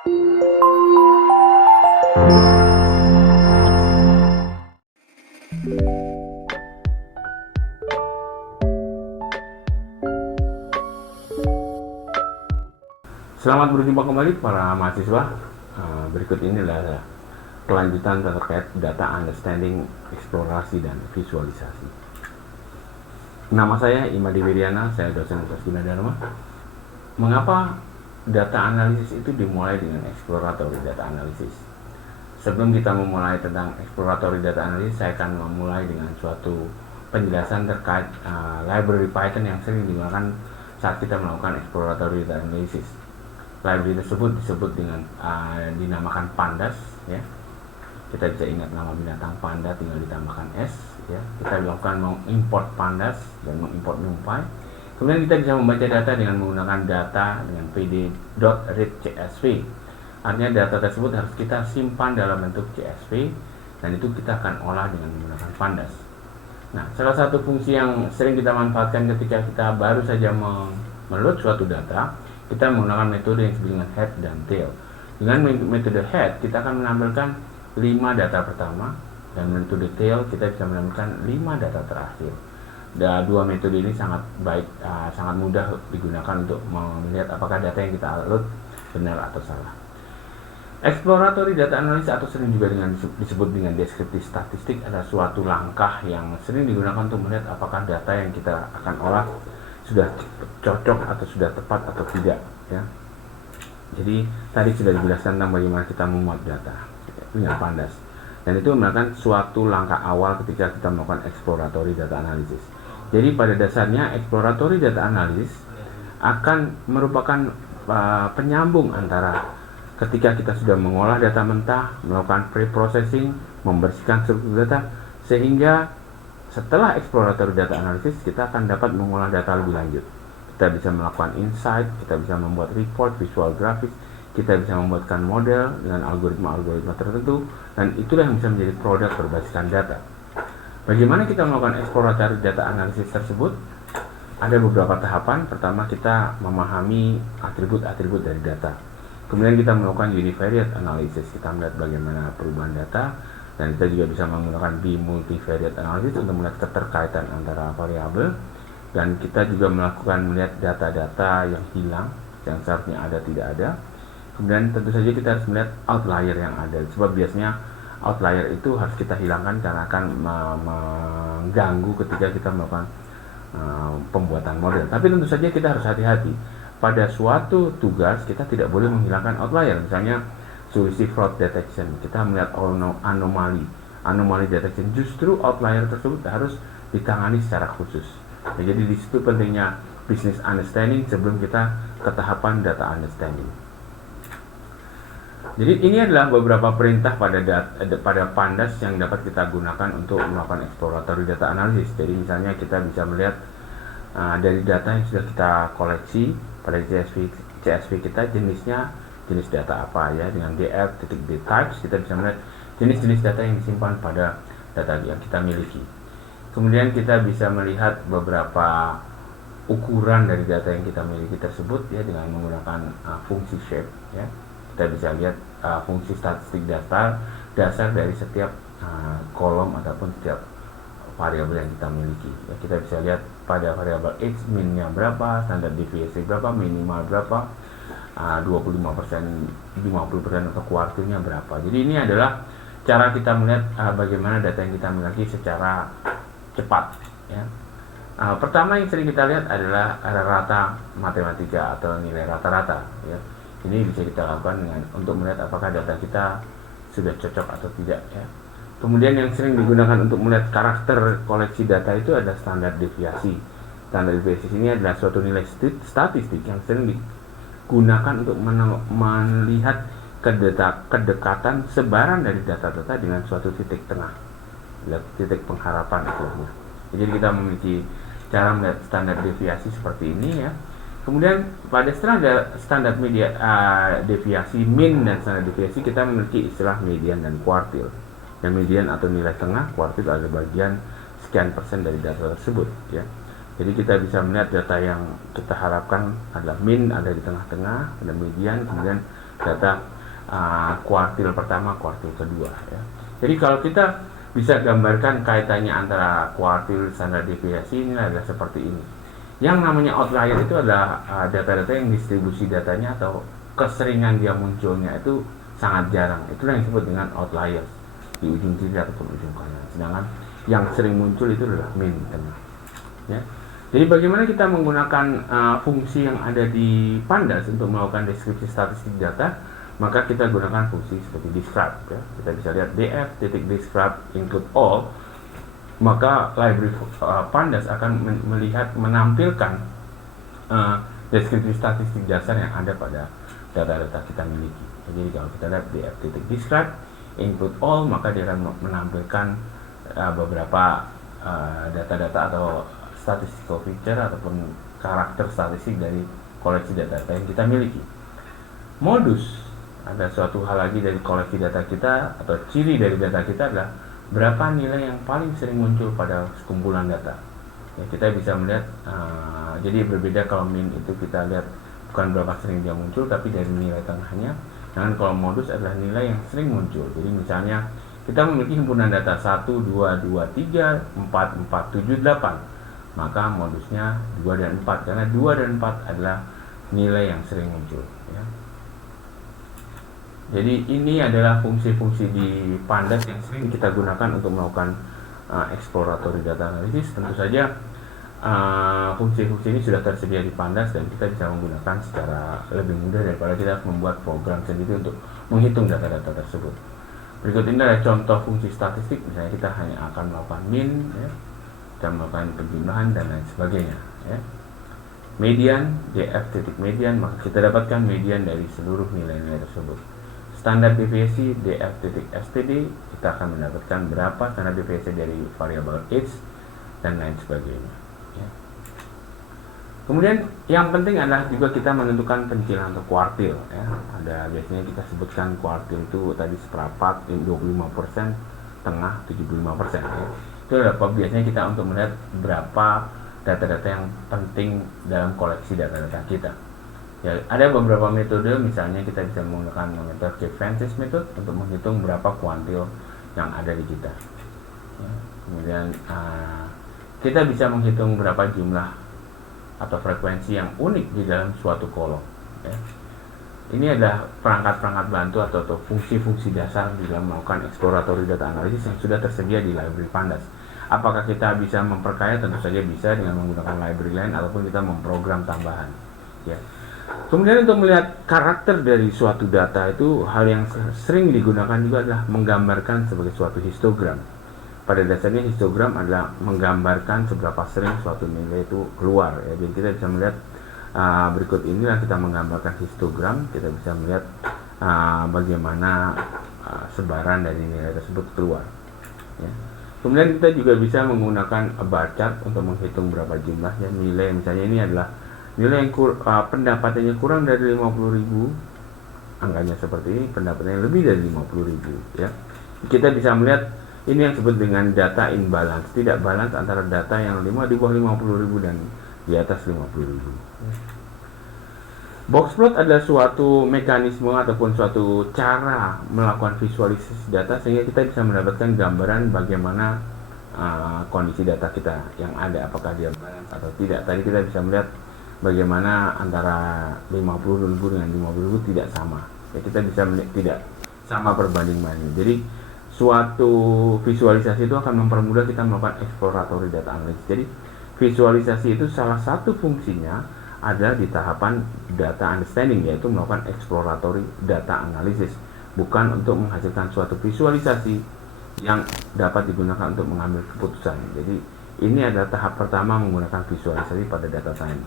Selamat berjumpa kembali para mahasiswa. Berikut ini adalah kelanjutan terkait data understanding, eksplorasi, dan visualisasi. Nama saya Imadi Wiryana, saya dosen Universitas Gunadarma. Mengapa data analisis itu dimulai dengan exploratory data analysis? Sebelum kita memulai tentang exploratory data analysis, saya akan memulai dengan suatu penjelasan terkait library Python yang sering digunakan saat kita melakukan exploratory data analysis. Library tersebut disebut dengan dinamakan pandas, ya. Kita bisa ingat nama binatang panda, tinggal ditambahkan s, ya. Kita lakukan mengimport pandas dan mengimport numpy. Kemudian kita bisa membaca data dengan menggunakan data dengan pd.read.csv. Artinya data tersebut harus kita simpan dalam bentuk CSV, dan itu kita akan olah dengan menggunakan pandas. Nah, salah satu fungsi yang sering kita manfaatkan ketika kita baru saja meload suatu data, kita menggunakan metode yang disebut dengan head dan tail. Dengan metode head, kita akan menampilkan 5 data pertama, dan metode tail kita bisa menampilkan 5 data terakhir. Dua metode ini sangat baik, sangat mudah digunakan untuk melihat apakah data yang kita load benar atau salah. Exploratory data analysis atau sering juga disebut dengan deskriptif statistik adalah suatu langkah yang sering digunakan untuk melihat apakah data yang kita akan olah sudah cocok atau sudah tepat atau tidak, ya. Jadi tadi sudah dijelaskan tentang bagaimana kita memuat data dengan pandas, dan itu merupakan suatu langkah awal ketika kita melakukan exploratory data analysis. Jadi pada dasarnya exploratory data analysis akan merupakan penyambung antara ketika kita sudah mengolah data mentah, melakukan pre-processing, membersihkan struktur data, sehingga setelah exploratory data analysis kita akan dapat mengolah data lebih lanjut. Kita bisa melakukan insight, kita bisa membuat report, visual graphics, kita bisa membuatkan model dengan algoritma-algoritma tertentu, dan itulah yang bisa menjadi produk berbasiskan data. Bagaimana kita melakukan exploratory data analysis tersebut? Ada beberapa tahapan. Pertama, kita memahami atribut-atribut dari data. Kemudian kita melakukan univariate analysis, kita melihat bagaimana perubahan data, dan kita juga bisa menggunakan multivariate analysis untuk melihat keterkaitan antara variabel, dan kita juga melihat data-data yang hilang, yang seharusnya ada tidak ada. Kemudian tentu saja kita harus melihat outlier yang ada, sebab biasanya outlier itu harus kita hilangkan karena akan mengganggu ketika kita melakukan pembuatan model. Tapi tentu saja kita harus hati-hati. Pada suatu tugas kita tidak boleh menghilangkan outlier. Misalnya Swissy fraud detection, kita melihat anomali detection, justru outlier tersebut harus ditangani secara khusus. Nah, jadi di situ pentingnya business understanding sebelum kita ke tahapan data understanding. Jadi ini adalah beberapa perintah pada pandas yang dapat kita gunakan untuk melakukan exploratory data analysis. Jadi misalnya kita bisa melihat dari data yang sudah kita koleksi pada CSV kita, jenis data apa, ya. Dengan df.dtypes kita bisa melihat jenis-jenis data yang disimpan pada data yang kita miliki. Kemudian kita bisa melihat beberapa ukuran dari data yang kita miliki tersebut, ya, dengan menggunakan fungsi shape, ya. Kita bisa lihat fungsi statistik dasar dari setiap kolom ataupun setiap variabel yang kita miliki, ya. Kita bisa lihat pada variabel x minnya berapa, standar deviasi berapa, minimal berapa, 25%, 50% atau kuartilnya berapa. Jadi ini adalah cara kita melihat bagaimana data yang kita miliki secara cepat, ya. Pertama yang sering kita lihat adalah rata matematika atau nilai rata-rata, ya. Ini bisa kita lakukan untuk melihat apakah data kita sudah cocok atau tidak, ya. Kemudian yang sering digunakan untuk melihat karakter koleksi data itu ada standar deviasi. Standar deviasi ini adalah suatu nilai statistik yang sering digunakan untuk melihat kedekatan sebaran dari data-data dengan suatu titik tengah, titik pengharapan istilahnya. Jadi kita memiliki cara melihat standar deviasi seperti ini, ya. Kemudian pada standar deviasi min dan standar deviasi kita memiliki istilah median dan kuartil. Yang median atau nilai tengah, kuartil adalah bagian sekian persen dari data tersebut, ya. Jadi kita bisa melihat data yang kita harapkan adalah min ada di tengah-tengah, ada median, kemudian data kuartil pertama, kuartil kedua ya. Jadi kalau kita bisa gambarkan kaitannya antara kuartil standar deviasi ini adalah seperti ini. Yang namanya outlier itu adalah data-data yang distribusi datanya atau keseringan dia munculnya itu sangat jarang. Itulah yang disebut dengan outliers di ujung kiri ataupun ujung kanan. Sedangkan yang sering muncul itu adalah mean, ya. Jadi bagaimana kita menggunakan fungsi yang ada di Pandas untuk melakukan deskripsi statistik data? Maka kita gunakan fungsi seperti describe ya. Kita bisa lihat df.describe include all, maka library Pandas akan menampilkan deskripsi statistik dasar yang ada pada data-data kita miliki. Jadi kalau kita lihat df.describe include all, maka dia akan menampilkan beberapa data-data atau statistical feature ataupun karakter statistik dari koleksi data-data yang kita miliki. Modus ada suatu hal lagi dari koleksi data kita atau ciri dari data kita adalah berapa nilai yang paling sering muncul pada sekumpulan data. Ya, kita bisa melihat jadi berbeda kalau mean itu kita lihat bukan berapa sering dia muncul tapi dari nilai tengahnya. Dan kalau modus adalah nilai yang sering muncul. Jadi misalnya kita memiliki himpunan data 1, 2, 2, 3, 4, 4, 7, 8. Maka modusnya 2 dan 4 karena 2 dan 4 adalah nilai yang sering muncul ya. Jadi ini adalah fungsi-fungsi di Pandas yang sering kita gunakan untuk melakukan exploratory data analysis. Tentu saja fungsi-fungsi ini sudah tersedia di Pandas dan kita bisa menggunakan secara lebih mudah daripada kita membuat program sendiri untuk menghitung data-data tersebut. Berikut ini adalah contoh fungsi statistik. Misalnya kita hanya akan melakukan mean ya, kita melakukan penjumlahan dan lain sebagainya ya. Median, df.median, maka kita dapatkan median dari seluruh nilai-nilai tersebut. Standar deviasi df.std, kita akan mendapatkan berapa standar deviasi dari variabel age dan lain sebagainya ya. Kemudian yang penting adalah juga kita menentukan pencilan atau kuartil ya. Ada biasanya kita sebutkan kuartil itu tadi seperempat 25%, tengah 75% ya. Itu adalah biasanya kita untuk melihat berapa data-data yang penting dalam koleksi data-data kita. Ya, ada beberapa metode, misalnya kita bisa menggunakan metode Francis method untuk menghitung berapa kuantil yang ada di kita. Ya, kemudian kita bisa menghitung berapa jumlah atau frekuensi yang unik di dalam suatu kolom. Ya. Ini adalah perangkat-perangkat bantu atau fungsi-fungsi dasar di dalam melakukan exploratory data analysis yang sudah tersedia di library Pandas. Apakah kita bisa memperkaya? Tentu saja bisa dengan menggunakan library lain ataupun kita memprogram tambahan. Ya. Kemudian untuk melihat karakter dari suatu data itu hal yang sering digunakan juga adalah menggambarkan sebagai suatu histogram. Pada dasarnya histogram adalah menggambarkan seberapa sering suatu nilai itu keluar ya. Jadi kita bisa melihat berikut inilah kita menggambarkan histogram, kita bisa melihat bagaimana sebaran dari nilai tersebut keluar ya. Kemudian kita juga bisa menggunakan bar chart untuk menghitung berapa jumlahnya nilai. Misalnya ini adalah nilai yang pendapatannya kurang dari 50.000, angkanya seperti ini, pendapatannya lebih dari 50.000 ya. Kita bisa melihat ini yang disebut dengan data imbalance, tidak balance antara data yang di bawah 50.000 dan di atas 50.000. Boxplot adalah suatu mekanisme ataupun suatu cara melakukan visualisasi data sehingga kita bisa mendapatkan gambaran bagaimana kondisi data kita yang ada, apakah dia balance atau tidak. Tadi kita bisa melihat bagaimana antara 50.000 dengan 50.000 tidak sama ya, kita bisa melihat tidak sama perbandingannya. Jadi suatu visualisasi itu akan mempermudah kita melakukan exploratory data analysis. Jadi visualisasi itu salah satu fungsinya ada di tahapan data understanding, yaitu melakukan exploratory data analysis, bukan untuk menghasilkan suatu visualisasi yang dapat digunakan untuk mengambil keputusan. Jadi ini adalah tahap pertama menggunakan visualisasi pada data science.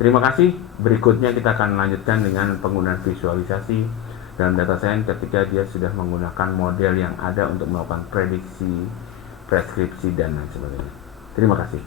Terima kasih. Berikutnya kita akan lanjutkan dengan penggunaan visualisasi dalam data science ketika dia sudah menggunakan model yang ada untuk melakukan prediksi, preskripsi dan lain sebagainya. Terima kasih.